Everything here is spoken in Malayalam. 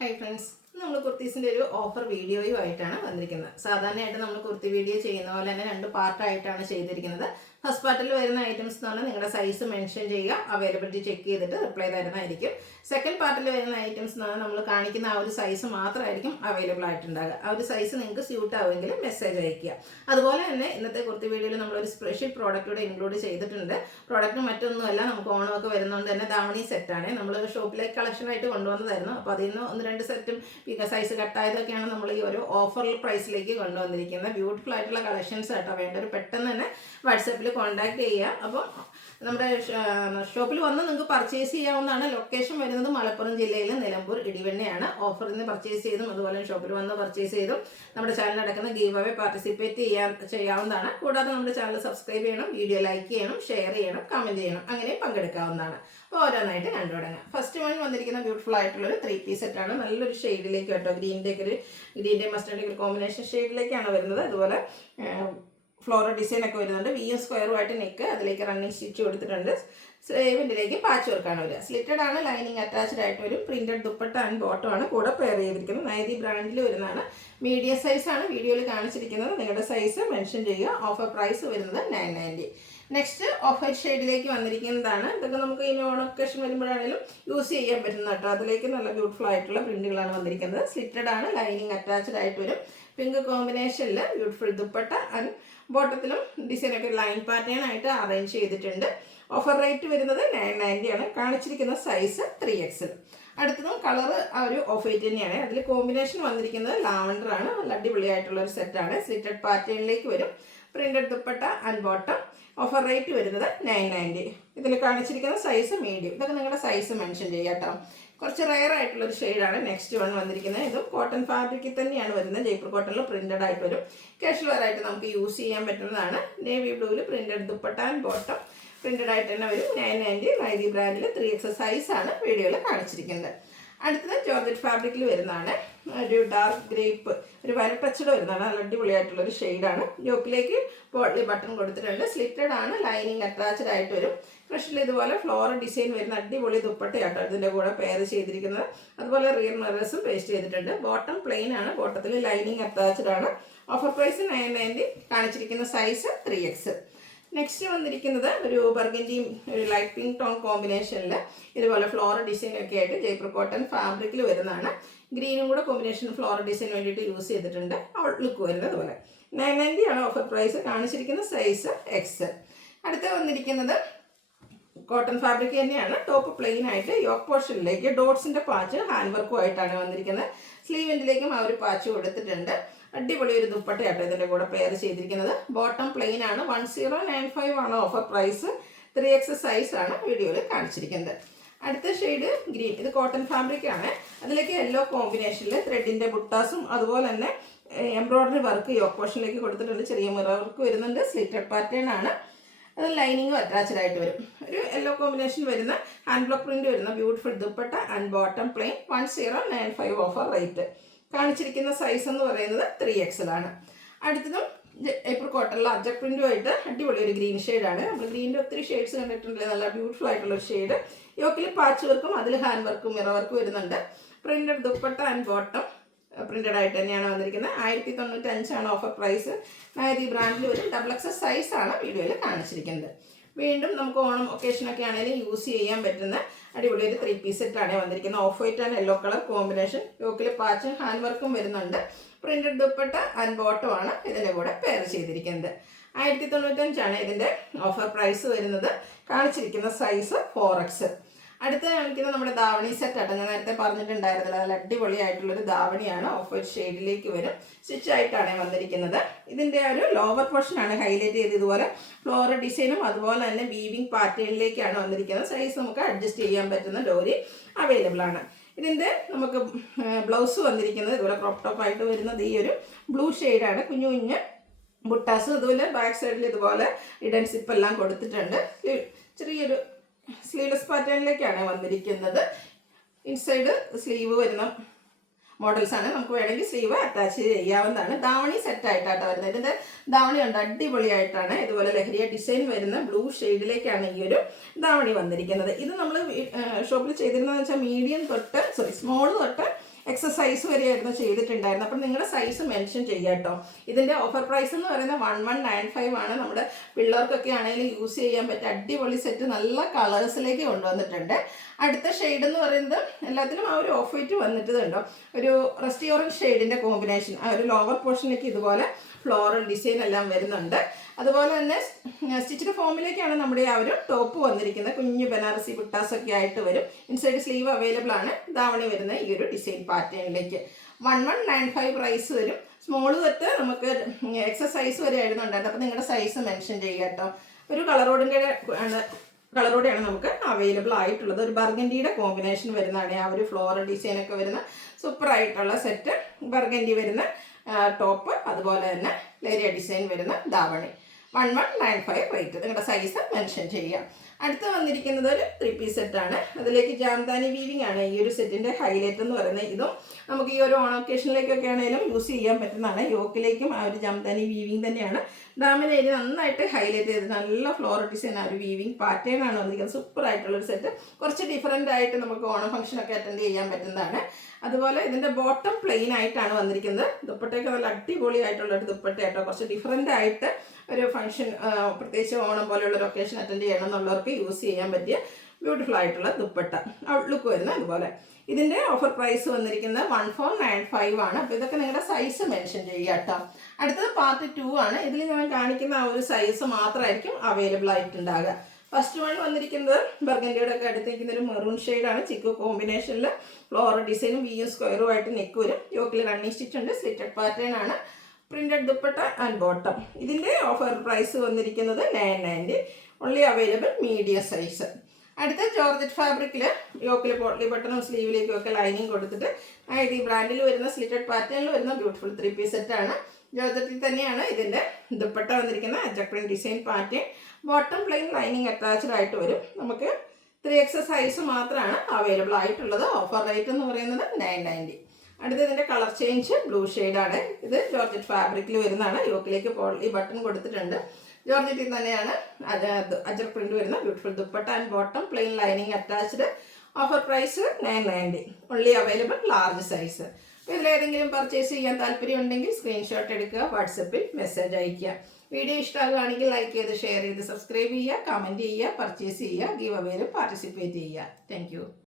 ഹായ് ഫ്രണ്ട്സ്, നമ്മൾ കുർത്തീസിൻ്റെ ഒരു ഓഫർ വീഡിയോയുമായിട്ടാണ് വന്നിരിക്കുന്നത്. സാധാരണയായിട്ട് നമ്മൾ കുർത്തി വീഡിയോ ചെയ്യുന്ന പോലെ തന്നെ രണ്ട് പാർട്ടായിട്ടാണ് ചെയ്തിരിക്കുന്നത്. ഫസ്റ്റ് പാർട്ടിൽ വരുന്ന ഐറ്റംസ് എന്ന് പറഞ്ഞാൽ നിങ്ങളുടെ സൈസ് മെൻഷൻ ചെയ്യുക, അവൈലബിലിറ്റി ചെക്ക് ചെയ്തിട്ട് റിപ്ലൈ തരുന്നതായിരിക്കും. സെക്കൻഡ് പാർട്ടിൽ വരുന്ന ഐറ്റംസ് എന്ന് പറഞ്ഞാൽ നമ്മൾ കാണിക്കുന്ന ആ ഒരു സൈസ് മാത്രമായിരിക്കും അവൈലബിൾ ആയിട്ടുണ്ടാകുക. ആ ഒരു സൈസ് നിങ്ങൾക്ക് സ്യൂട്ട് ആവുമെങ്കിൽ മെസ്സേജ് അയയ്ക്കുക. അതുപോലെ തന്നെ ഇന്നത്തെ കുർത്തി വീഡിയോയിൽ നമ്മളൊരു സ്പെഷ്യൽ പ്രോഡക്റ്റ് കൂടെ ഇൻക്ലൂഡ് ചെയ്തിട്ടുണ്ട്. പ്രോഡക്റ്റ് മറ്റൊന്നുമല്ല, നമുക്ക് ഓണമൊക്കെ വരുന്നതുകൊണ്ട് തന്നെ ധാവണി സെറ്റാണ്. നമ്മൾ ഷോപ്പിലേക്ക് കളക്ഷനായിട്ട് കൊണ്ടുവന്നതായിരുന്നു. അപ്പോൾ അതിൽ നിന്ന് 1-2 സെറ്റും സൈസ് കട്ടായതൊക്കെയാണ് നമ്മൾ ഈ ഒരു ഓഫർ പ്രൈസിലേക്ക് കൊണ്ടുവന്നിരിക്കുന്നത്. ബ്യൂട്ടിഫുൾ ആയിട്ടുള്ള കളക്ഷൻസ് ആട്ടോ. വേണ്ടവർ പെട്ടെന്ന് തന്നെ വാട്സാപ്പിൽ കോൺടാക്ട് ചെയ്യുക. അപ്പോൾ നമ്മുടെ ഷോപ്പിൽ വന്ന് നിങ്ങൾക്ക് പർച്ചേസ് ചെയ്യാവുന്നതാണ്. ലൊക്കേഷൻ വരുന്നത് മലപ്പുറം ജില്ലയിൽ നിലമ്പൂർ ഇടിവണ്ണയാണ്. ഓഫറിൽ നിന്ന് പർച്ചേസ് ചെയ്തും അതുപോലെ ഷോപ്പിൽ വന്ന് പർച്ചേസ് ചെയ്തും നമ്മുടെ ചാനൽ നടക്കുന്ന ഗീവ് അവേ പാർട്ടിസിപ്പേറ്റ് ചെയ്യാവുന്നതാണ്. കൂടാതെ നമ്മുടെ ചാനൽ സബ്സ്ക്രൈബ് ചെയ്യണം, വീഡിയോ ലൈക്ക് ചെയ്യണം, ഷെയർ ചെയ്യണം, കമൻറ്റ് ചെയ്യണം, അങ്ങനെ പങ്കെടുക്കാവുന്നതാണ്. അപ്പോൾ ഓരോന്നായിട്ട് കണ്ടു തുടങ്ങാം. ഫസ്റ്റ് വൺ വന്നിരിക്കുന്ന ബ്യൂട്ടിഫുൾ ആയിട്ടുള്ളൊരു 3-piece സെറ്റാണ്. നല്ലൊരു ഷെയ്ഡിലേക്ക് കേട്ടോ, ഗ്രീൻ്റെ മസ്റ്റേർഡ് ഒരു കോമ്പിനേഷൻ ഷെയ്ഡിലേക്കാണ് വരുന്നത്. അതുപോലെ ഫ്ലോറൽ ഡിസൈനൊക്കെ വരുന്നുണ്ട്. VM സ്ക്വയറുമായിട്ട് നെക്ക്, അതിലേക്ക് റണ്ണിങ് സ്റ്റിച്ച് കൊടുത്തിട്ടുണ്ട്. സ്ലീവിൻ്റെലേക്ക് പാച്ച് വർക്കാണ് വരിക. സ്ലിറ്റഡ് ആണ്, ലൈനിങ് അറ്റാച്ച്ഡ് ആയിട്ട് വരും. പ്രിന്റഡ് ദുപ്പട്ട ആൻഡ് ബോട്ടം ആണ് കൂടെ പെയർ ചെയ്തിരിക്കുന്നത്. നൈതി ബ്രാൻഡിൽ വരുന്നതാണ്. മീഡിയം സൈസാണ് വീഡിയോയിൽ കാണിച്ചിരിക്കുന്നത്. നിങ്ങളുടെ സൈസ് മെൻഷൻ ചെയ്യുക. ഓഫർ പ്രൈസ് വരുന്നത് 990. നെക്സ്റ്റ് ഓഫ് വൈറ്റ് ഷെയ്ഡിലേക്ക് വന്നിരിക്കുന്നതാണ്. ഇതൊക്കെ നമുക്ക് ഇനി ഓൺ ഒക്കേഷൻ വരുമ്പോഴാണെങ്കിലും യൂസ് ചെയ്യാൻ പറ്റുന്ന കേട്ടോ. അതിലേക്ക് നല്ല ബ്യൂട്ടിഫുൾ ആയിട്ടുള്ള പ്രിന്റുകളാണ് വന്നിരിക്കുന്നത്. സ്ലിറ്റഡ് ആണ്, ലൈനിങ് അറ്റാച്ച്ഡ് ആയിട്ട് വരും. പിങ്ക് കോമ്പിനേഷനിൽ ബ്യൂട്ടിഫുൾ ദുപ്പട്ട ആൻഡ് ബോട്ടത്തിലും ഡിസൈനൊക്കെ ലൈൻ പാറ്റേൺ ആയിട്ട് അറേഞ്ച് ചെയ്തിട്ടുണ്ട്. ഓഫർ റേറ്റ് വരുന്നത് 990 ആണ്. കാണിച്ചിരിക്കുന്ന സൈസ് 3XL. അടുത്തതും കളർ ആ ഒരു ഓഫ് വൈറ്റ് തന്നെയാണ്. അതിൽ കോമ്പിനേഷൻ വന്നിരിക്കുന്നത് ലാവൻഡർ ആണ്. നല്ല അടിപൊളിയായിട്ടുള്ള ഒരു സെറ്റാണ്. സ്ലിറ്റഡ് പാറ്റേണിലേക്ക് വരും. Printed dupatta and bottom. Offer rate വരുന്നത് 990. ഇതിൽ കാണിച്ചിരിക്കുന്ന സൈസ് മീഡിയം. ഇതൊക്കെ നിങ്ങളുടെ സൈസ് മെൻഷൻ ചെയ്യാം കേട്ടോ. കുറച്ച് റെയർ ആയിട്ടുള്ളൊരു ഷെയ്ഡാണ് നെക്സ്റ്റ് വൺ വന്നിരിക്കുന്നത്. ഇതും കോട്ടൺ ഫാബ്രിക്കിൽ തന്നെയാണ് വരുന്നത്. ജയ്പൂർ കോട്ടണിൽ പ്രിന്റഡ് ആയിട്ട് വരും. കാഷ്വൽ വെയർ ആയിട്ട് നമുക്ക് യൂസ് ചെയ്യാൻ പറ്റുന്നതാണ്. നേവി ബ്ലൂവിൽ printed dupatta and bottom printed ആയിട്ട് തന്നെ വരും. 990. നൈതി ബ്രാൻഡിൽ 3XL സൈസാണ് വീഡിയോയിൽ കാണിച്ചിരിക്കുന്നത്. അടുത്തത് ജോർജറ്റ് ഫാബ്രിക്കിൽ വരുന്നതാണ്. ഒരു ഡാർക്ക് ഗ്രേപ്പ്, ഒരു വരട്ടച്ചട് വരുന്നതാണ്. നല്ല അടിപൊളിയായിട്ടുള്ളൊരു ഷെയ്ഡാണ്. യോക്കിലേക്ക് പോട്ട്ലി ബട്ടൺ കൊടുത്തിട്ടുണ്ട്. സ്ലിറ്റഡ് ആണ്, ലൈനിങ് അറ്റാച്ച്ഡ് ആയിട്ട് വരും. ക്രഷിൽ ഇതുപോലെ ഫ്ലോറൽ ഡിസൈൻ വരുന്ന അടിപൊളി ദുപ്പട്ടയാട്ടോ ഇതിൻ്റെ കൂടെ പെയർ ചെയ്തിരിക്കുന്നത്. അതുപോലെ റിയർ മിറേഴ്സും പേസ്റ്റ് ചെയ്തിട്ടുണ്ട്. ബോട്ടം പ്ലെയിൻ ആണ്, ബോട്ടത്തിൽ ലൈനിങ് അറ്റാച്ച്ഡ് ആണ്. Offer price 990. കാണിച്ചിരിക്കുന്ന സൈസ് 3XL. നെക്സ്റ്റ് വന്നിരിക്കുന്നത് ഒരു ബർഗൻഡിയും ഒരു ലൈറ്റ് പിങ്ക് ടോൺ കോമ്പിനേഷനിൽ ഇതുപോലെ ഫ്ലോറൽ ഡിസൈൻ ഒക്കെ ആയിട്ട് ജയ്പൂർ കോട്ടൺ ഫാബ്രിക്കിൽ വരുന്നതാണ്. ഗ്രീനും കൂടെ കോമ്പിനേഷൻ ഫ്ലോറൽ ഡിസൈൻ വേണ്ടിയിട്ട് യൂസ് ചെയ്തിട്ടുണ്ട്. ലുക്ക് വരുന്നത് അതുപോലെ 990 ആണ് ഓഫർ പ്രൈസ്. കാണിച്ചിരിക്കുന്ന സൈസ് XL. അടുത്ത വന്നിരിക്കുന്നത് കോട്ടൺ ഫാബ്രിക് തന്നെയാണ്. ടോപ്പ് പ്ലെയിൻ ആയിട്ട് യോക്ക് പോർഷനിലേക്ക് ഡോട്ട്സിൻ്റെ പാച്ച് ഹാൻഡ് വർക്കും ആയിട്ടാണ് വന്നിരിക്കുന്നത്. സ്ലീവിൻ്റിലേക്കും ആ ഒരു പാച്ച് കൊടുത്തിട്ടുണ്ട്. അടിപൊളി ഒരു ദുപ്പട്ടയാട്ടോ ഇതിൻ്റെ കൂടെ പെയർ ചെയ്തിരിക്കുന്നത്. ബോട്ടം പ്ലെയിൻ ആണ്. 1095 ആണ് ഓഫർ പ്രൈസ്. 3XL സൈസാണ് വീഡിയോയിൽ കാണിച്ചിരിക്കുന്നത്. അടുത്ത ഷെയ്ഡ് ഗ്രീൻ. ഇത് കോട്ടൺ ഫാബ്രിക് ആണ്. അതിലേക്ക് യെല്ലോ കോമ്പിനേഷനിൽ ത്രെഡിൻ്റെ ബുട്ടാസും അതുപോലെ തന്നെ എംബ്രോയ്ഡറി വർക്ക് യോക്ക് പോർഷനിലേക്ക് കൊടുത്തിട്ടുണ്ട്. ചെറിയ മിറർ വർക്ക് വരുന്നുണ്ട്. സ്ലിറ്റഡ് പാറ്റേൺ ആണ്. അത് ലൈനിങ്ങും അറ്റാച്ച്ഡ് ആയിട്ട് വരും. ഒരു യെല്ലോ കോമ്പിനേഷൻ വരുന്ന ഹാൻഡ് ബ്ലോക്ക് പ്രിന്റ് വരുന്ന beautiful dupatta and bottom plain. 1095 offer rate. കാണിച്ചിരിക്കുന്ന സൈസ് എന്ന് പറയുന്നത് 3XL ആണ്. അടുത്തതും ജയ്പൂർ കോട്ടണിലെ അജക് പ്രിന്റുമായിട്ട് അടിപൊളി ഒരു ഗ്രീൻ ഷെയ്ഡാണ്. നമ്മൾ ഗ്രീനിൻ്റെ ഒത്തിരി ഷെയ്ഡ്സ് കണ്ടിട്ടുണ്ടല്ലേ. നല്ല ബ്യൂട്ടിഫുൾ ആയിട്ടുള്ള ഒരു ഷെയ്ഡ്. യോക്കിൽ പാച്ച് വർക്കും അതിൽ ഹാൻഡ് വർക്കും മിറർ വർക്കും വരുന്നുണ്ട്. Printed dupatta and bottom printed ആയിട്ട് തന്നെയാണ് വന്നിരിക്കുന്നത്. 1095 ആണ് ഓഫർ പ്രൈസ്. നൈതി ബ്രാൻഡിൽ ഒരു XXL സൈസാണ് വീഡിയോയിൽ കാണിച്ചിരിക്കുന്നത്. വീണ്ടും നമുക്ക് ഓണം ഒക്കേഷനൊക്കെ ആണെങ്കിലും യൂസ് ചെയ്യാൻ പറ്റുന്ന അടിപൊളി ഒരു 3-piece സെറ്റാണ് വന്നിരിക്കുന്നത്. Off white and yellow colour combination. യോക്കിൽ പാച്ചും ഹാൻഡ് വർക്കും വരുന്നുണ്ട്. പ്രിന്റഡ് ദുപ്പട്ട ആൻഡ് ബോട്ടം ആണ് ഇതിൻ്റെ കൂടെ പെയർ ചെയ്തിരിക്കുന്നത്. 1095 ആണ് ഇതിൻ്റെ ഓഫർ പ്രൈസ് വരുന്നത്. കാണിച്ചിരിക്കുന്ന സൈസ് 4XL. അടുത്ത കാണിക്കുന്ന നമ്മുടെ ധാവണി സെറ്റാട്ടോ. ഞാൻ നേരത്തെ പറഞ്ഞിട്ടുണ്ടായിരുന്നില്ല, നല്ല അടിപൊളിയായിട്ടുള്ളൊരു ധാവണിയാണ്. ഓഫ് വൈറ്റ് ഷെയ്ഡിലേക്ക് വരും. സ്റ്റിച്ച് ആയിട്ടാണ് വന്നിരിക്കുന്നത്. ഇതിൻ്റെ ഒരു ലോവർ പോർഷനാണ് ഹൈലൈറ്റ് ചെയ്ത് ഇതുപോലെ ഫ്ലോറൽ ഡിസൈനും അതുപോലെ തന്നെ വീവിങ് പാറ്റേണിലേക്കാണ് വന്നിരിക്കുന്നത്. സൈസ് നമുക്ക് അഡ്ജസ്റ്റ് ചെയ്യാൻ പറ്റുന്ന ഡോരി അവൈലബിൾ ആണ്. ഇതിൻ്റെ നമുക്ക് ബ്ലൗസ് വന്നിരിക്കുന്നത് ഇതുപോലെ ക്രോപ്പ് ടോപ്പ് ആയിട്ട് വരുന്നത് ഈ ഒരു ബ്ലൂ ഷെയ്ഡാണ്. കുഞ്ഞു കുഞ്ഞ് ബുട്ടാസും അതുപോലെ ബാക്ക് സൈഡിൽ ഇതുപോലെ ഇഡൻ സിപ്പ് എല്ലാം കൊടുത്തിട്ടുണ്ട്. ചെറിയൊരു സ്ലീവ്ലെസ് പാറ്റേണിലേക്കാണ് വന്നിരിക്കുന്നത്. ഇൻസൈഡ് സ്ലീവ് വരുന്ന മോഡൽസാണ്. നമുക്ക് വേണമെങ്കിൽ സ്ലീവ് അറ്റാച്ച് ചെയ്യാവുന്നതാണ്. ധാവണി സെറ്റായിട്ടാണ് വരുന്നത്. ഇതിൻ്റെ ധാവണി ഉണ്ട്, അടിപൊളിയായിട്ടാണ്. ഇതുപോലെ ലഹരിയ ഡിസൈൻ വരുന്ന ബ്ലൂ ഷെയ്ഡിലേക്കാണ് ഈ ഒരു ധാവണി വന്നിരിക്കുന്നത്. ഇത് നമ്മൾ ഷോപ്പിൽ ചെയ്തിരുന്നതെന്ന് വെച്ചാൽ മീഡിയം തൊട്ട് സ്മോൾ തൊട്ട് എക്സസൈസ് വരെയായിരുന്നു ചെയ്തിട്ടുണ്ടായിരുന്നത്. അപ്പം നിങ്ങളുടെ സൈസ് മെൻഷൻ ചെയ്യുക കേട്ടോ. ഇതിൻ്റെ ഓഫർ പ്രൈസ് എന്ന് പറയുന്നത് 1195 ആണ്. നമ്മുടെ പിള്ളേർക്കൊക്കെ ആണെങ്കിലും യൂസ് ചെയ്യാൻ പറ്റിയ അടിപൊളി സെറ്റ് നല്ല കളേഴ്സിലേക്ക് കൊണ്ടുവന്നിട്ടുണ്ട്. അടുത്ത ഷെയ്ഡ് എന്ന് പറയുന്നത് എല്ലാത്തിനും ആ ഒരു ഓഫ് വൈറ്റ് വന്നിട്ടുണ്ടോ, ഒരു റസ്റ്റി ഓറഞ്ച് ഷെയ്ഡിൻ്റെ കോമ്പിനേഷൻ. ആ ഒരു ലോവർ പോർഷനിലേക്ക് ഇതുപോലെ ഫ്ലോറൽ ഡിസൈൻ എല്ലാം വരുന്നുണ്ട്. അതുപോലെ തന്നെ സ്റ്റിച്ചിൻ്റെ ഫോമിലേക്കാണ് നമ്മുടെ ആ ഒരു ടോപ്പ് വന്നിരിക്കുന്നത്. കുഞ്ഞു ബനാറസി ബുട്ടാസൊക്കെ ആയിട്ട് വരും. ഇൻസൈഡ് സ്ലീവ് അവൈലബിൾ ആണ്. ധാവണി വരുന്ന ഈ ഒരു ഡിസൈൻ പാറ്റേണിലേക്ക് 1195 പ്രൈസ് വരും. സ്മോൾ തൊട്ട് നമുക്ക് എക്സസൈസ് വരെ ആയിരുന്നുണ്ടായിരുന്നു. അപ്പോൾ നിങ്ങളുടെ സൈസ് മെൻഷൻ ചെയ്യുക കേട്ടോ. ഒരു കളറോടെയാണ് നമുക്ക് അവൈലബിൾ ആയിട്ടുള്ളത്. ഒരു ബർഗൻഡിയുടെ കോമ്പിനേഷൻ വരുന്നതാണ്. ആ ഒരു ഫ്ലോറൽ ഡിസൈനൊക്കെ വരുന്ന സൂപ്പറായിട്ടുള്ള സെറ്റ്. ബർഗൻഡി വരുന്ന ടോപ്പ്, അതുപോലെ തന്നെ ലേരിയ ഡിസൈൻ വരുന്ന ധാവണി. 1195 റേറ്റ്. നിങ്ങളുടെ സൈസ് മെൻഷൻ ചെയ്യുക. അടുത്ത് വന്നിരിക്കുന്നത് ഒരു 3 പീസ് സെറ്റാണ്. അതിലേക്ക് ജാംദാനി വീവിംഗ് ആണ് ഈ ഒരു സെറ്റിൻ്റെ ഹൈലൈറ്റ് എന്ന് പറയുന്നത്. ഇതും നമുക്ക് ഈ ഒരു ഓൺ ഒക്കേഷനിലേക്കൊക്കെ ആണെങ്കിലും യൂസ് ചെയ്യാൻ പറ്റുന്നതാണ്. യോക്കിലേക്കും ആ ഒരു ജാംദാനി വീവിംഗ് തന്നെയാണ്. ഡാമിനെ ഇത് നന്നായിട്ട് ഹൈലൈറ്റ് ചെയ്ത് നല്ല ഫ്ലോറൽ ഡിസൈൻ ആ ഒരു വീവിംഗ് പാറ്റേൺ ആണ് വന്നിരിക്കുന്നത്. സൂപ്പർ ആയിട്ടുള്ളൊരു സെറ്റ്. കുറച്ച് ഡിഫറൻ്റ് ആയിട്ട് നമുക്ക് ഓണം ഫംഗ്ഷനൊക്കെ അറ്റൻഡ് ചെയ്യാൻ പറ്റുന്നതാണ്. അതുപോലെ ഇതിൻ്റെ ബോട്ടം പ്ലെയിൻ ആയിട്ടാണ് വന്നിരിക്കുന്നത്. ദുപ്പട്ടയൊക്കെ നല്ല അടിപൊളി ആയിട്ടുള്ളൊരു ദുപ്പട്ടയായിട്ടോ. കുറച്ച് ഡിഫറൻ്റ് ആയിട്ട് ഒരു ഫംഗ്ഷൻ, പ്രത്യേകിച്ച് ഓണം പോലെയുള്ളൊരു ഒക്കേഷൻ അറ്റൻഡ് ചെയ്യണം എന്നുള്ളവർക്ക് യൂസ് ചെയ്യാൻ പറ്റിയ ബ്യൂട്ടിഫുൾ ആയിട്ടുള്ള ദുപ്പട്ട ഔട്ട്ലുക്ക് വരുന്ന അതുപോലെ. ഇതിൻ്റെ ഓഫർ പ്രൈസ് വന്നിരിക്കുന്നത് 1495 ആണ്. അപ്പോൾ ഇതൊക്കെ നിങ്ങളുടെ സൈസ് മെൻഷൻ ചെയ്യുക കേട്ടോ. അടുത്തത് പാർട്ട് 2 ആണ്. ഇതിൽ ഞാൻ കാണിക്കുന്ന ആ ഒരു സൈസ് മാത്രമായിരിക്കും അവൈലബിൾ ആയിട്ടുണ്ടാകുക. ഫസ്റ്റ് വൺ വന്നിരിക്കുന്നത് ബർഗൻഡിയുടെ ഒക്കെ അടുത്തേക്കുന്ന ഒരു മെറൂൺ ഷെയ്ഡാണ്. ചിക്കു കോമ്പിനേഷനിൽ ഫ്ലോറൽ ഡിസൈനും വിയും സ്ക്വയറും ആയിട്ട് നെക്ക് വരും. യോക്കിൽ റണ്ണിങ് സ്റ്റിച്ച് ഉണ്ട്. സ്ലിറ്റഡ് പാറ്റേൺ ആണ്. Printed dupatta and bottom. ഇതിൻ്റെ ഓഫർ പ്രൈസ് വന്നിരിക്കുന്നത് 990. Only available medium size. അടുത്ത ജോർജറ്റ് ഫാബ്രിക്കിൽ യോക്കിൽ പോട്ട്ലി ബട്ടണും സ്ലീവിലേക്കും ഒക്കെ ലൈനിങ് കൊടുത്തിട്ട് ഈ ബ്രാൻഡിൽ വരുന്ന സ്ലിറ്റഡ് പാറ്റേണിൽ വരുന്ന ബ്യൂട്ടിഫുൾ 3 പീസ് സെറ്റാണ്. ജോർജറ്റിൽ തന്നെയാണ് ഇതിൻ്റെ ദുപ്പട്ട വന്നിരിക്കുന്ന ajrak print design pattern. Bottom plain lining attached ആയിട്ട് വരും. നമുക്ക് 3X സൈസ് മാത്രമാണ് അവൈലബിൾ ആയിട്ടുള്ളത്. ഓഫർ റേറ്റ് എന്ന് പറയുന്നത് 990. അടുത്ത ഇതിൻ്റെ കളർ ചേഞ്ച് ബ്ലൂ ഷെയ്ഡാണ്. ഇത് ജോർജറ്റ് ഫാബ്രിക്കിൽ വരുന്നതാണ്. യോക്കിലേക്ക് പോട്ട്ലി ബട്ടൺ കൊടുത്തിട്ടുണ്ട്. ജോർജറ്റിൽ തന്നെയാണ് അജർ പ്രിന്റ് വരുന്ന beautiful dupatta and bottom plain lining attached. Offer price 990. Only available large size. അപ്പോൾ ഇതിലേതെങ്കിലും പർച്ചേസ് ചെയ്യാൻ താല്പര്യം ഉണ്ടെങ്കിൽ സ്ക്രീൻഷോട്ട് എടുക്കുക, വാട്സപ്പിൽ മെസ്സേജ് അയയ്ക്കുക. വീഡിയോ ഇഷ്ടമാകുകയാണെങ്കിൽ ലൈക്ക് ചെയ്ത് ഷെയർ ചെയ്ത് സബ്സ്ക്രൈബ് ചെയ്യുക, കമൻറ്റ് ചെയ്യുക, പർച്ചേസ് ചെയ്യുക, ഗീവ് അവേയിൽ പാർട്ടിസിപ്പേറ്റ് ചെയ്യുക. താങ്ക്